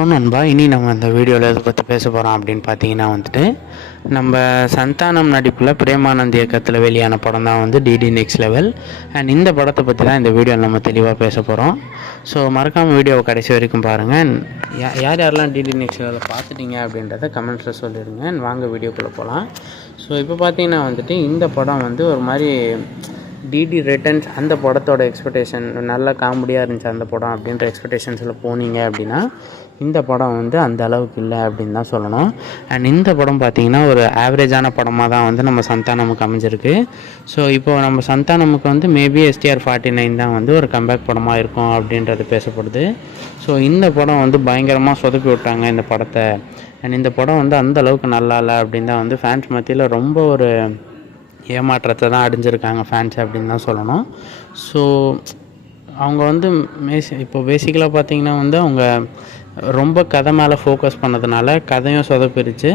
நண்பா, இனி நம்ம இந்த வீடியோவில் எதை பற்றி பேச போகிறோம் அப்படின்னு பார்த்தீங்கன்னா வந்துட்டு, நம்ம சந்தானம் நடிப்பில் பிரேமானந்த் இயக்கத்தில் வெளியான படம் தான் வந்து டிடி நெக்ஸ்ட் லெவல். அண்ட் இந்த படத்தை பற்றி தான் இந்த வீடியோவில் நம்ம தெளிவாக பேச போகிறோம். ஸோ மறக்காமல் வீடியோவை கடைசி வரைக்கும் பாருங்கள். யார் யாரெல்லாம் டிடி நெக்ஸ்ட் லெவலில் பார்த்துட்டீங்க அப்படின்றத கமெண்ட்ஸில் சொல்லிடுங்க. வாங்க வீடியோக்குள்ளே போகலாம். ஸோ இப்போ பார்த்தீங்கன்னா வந்துட்டு இந்த படம் வந்து ஒரு மாதிரி டிடி ரிட்டர்ன்ஸ் அந்த படத்தோட எக்ஸ்பெக்டேஷன் நல்ல காமெடியாக இருந்துச்சு அந்த படம் அப்படின்ற எக்ஸ்பெக்டேஷன்ஸில் போனீங்க அப்படின்னா இந்த படம் வந்து அந்த அளவுக்கு இல்லை அப்படின்னு தான் சொல்லணும். அண்ட் இந்த படம் பார்த்திங்கன்னா ஒரு ஆவரேஜான படமாக தான் வந்து நம்ம சந்தானமுக்கு அமைஞ்சிருக்கு. ஸோ இப்போ நம்ம சந்தானமுக்கு வந்து மேபி STR49 தான் வந்து ஒரு கம்பேக் படமாக இருக்கும் அப்படின்றது பேசப்படுது. ஸோ இந்த படம் வந்து பயங்கரமாக சொதப்பி விட்டாங்க இந்த படத்தை. அண்ட் இந்த படம் வந்து அந்த அளவுக்கு நல்லா இல்லை அப்படின்னு தான் வந்து ஃபேன்ஸ் மத்தியில் ரொம்ப ஒரு ஏமாற்றத்தை தான் அடைஞ்சிருக்காங்க ஃபேன்ஸ் அப்படின்னு தான் சொல்லணும். ஸோ அவங்க வந்து இப்போ பேசிக்கலாக பார்த்திங்கன்னா வந்து அவங்க ரொம்ப கதை மேலே ஃபோக்கஸ் பண்ணதுனால கதையும் சொதப்பிருச்சு.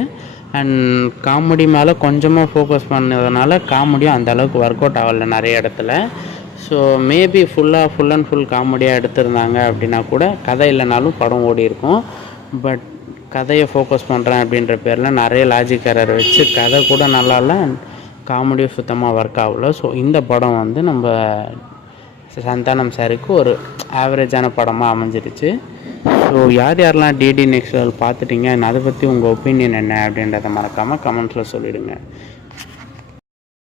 அண்ட் காமெடி மேலே கொஞ்சமாக ஃபோக்கஸ் பண்ணதுனால காமெடியும் அந்தளவுக்கு ஒர்க் அவுட் ஆகலை நிறைய இடத்துல. So maybe full and full காமெடியாக எடுத்திருந்தாங்க அப்படின்னா கூட கதை இல்லைனாலும் படம் ஓடி இருக்கும். பட் கதையை ஃபோக்கஸ் பண்ணுறேன் அப்படின்ற பேரில் நிறைய லாஜிக் எரர் வச்சு கதை கூட நல்லா இல்லை, காமெடியும் சுத்தமாக ஒர்க் ஆகல. ஸோ இந்த படம் வந்து நம்ம சந்தானம் சாருக்கு ஒரு ஆவரேஜான படமாக அமைஞ்சிருச்சு. ஸோ யாரெல்லாம் டிடி நெக்ஸ்ட் லெவல் பார்த்துட்டீங்க, அதை பற்றி உங்கள் ஒப்பீனியன் என்ன அப்படின்றத மறக்காமல் கமெண்ட்ஸில் சொல்லிவிடுங்க.